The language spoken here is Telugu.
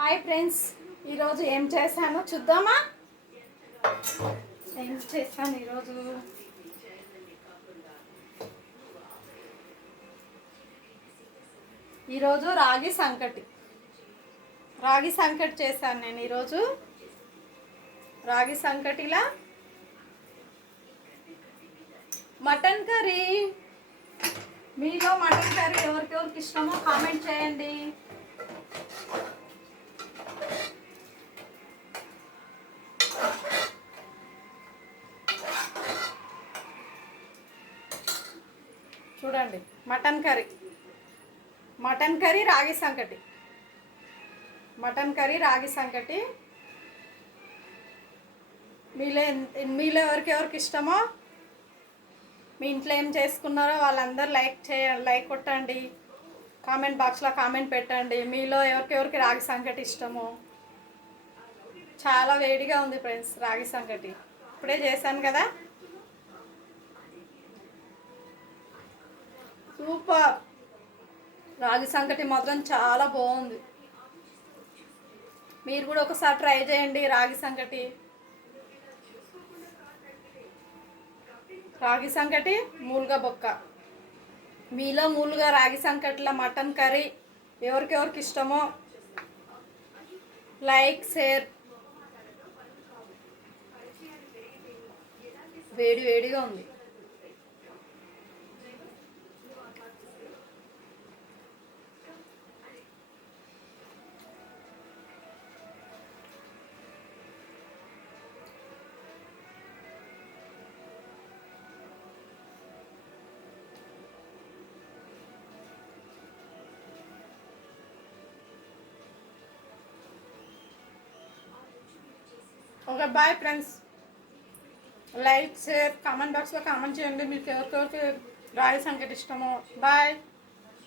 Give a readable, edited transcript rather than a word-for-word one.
హాయ్ ఫ్రెండ్స్, ఈరోజు ఏం చేశానో చూద్దామా. ఏం చేశాను ఈరోజు రాగి సంకటి చేశాను నేను. ఈరోజు రాగి సంకటిలా మటన్ కర్రీ. మీలో మటన్ కర్రీ ఎవరికెవరికి ఇష్టమో కామెంట్ చేయండి. చూడండి, మటన్ కర్రీ రాగి సంకటి. మీలో ఎవరికి ఇష్టమో, మీ ఇంట్లో ఏం చేసుకున్నారో వాళ్ళందరూ లైక్ కొట్టండి. కామెంట్ బాక్స్లో కామెంట్ పెట్టండి. మీలో ఎవరికి రాగి సంకటి ఇష్టమో. చాలా వేడిగా ఉంది ఫ్రెండ్స్ రాగి సంకటి. ఇప్పుడే చేశాను కదా, సూపర్. రాగి సంకటి మాత్రం చాలా బాగుంది. మీరు కూడా ఒకసారి ట్రై చేయండి రాగి సంకటి మూలుగా బొక్క. మీలో మూలుగా రాగి సంకటిలో మటన్ కర్రీ ఎవరికెవరికి ఇష్టమో లైక్ షేర్. వేడిగా ఉంది. Okay, bye friends. Like share comment బాక్స్లో కామెంట్ చేయండి మీకు ఎవరికెవరికి రాగి సంకటి ఇష్టమో. బాయ్.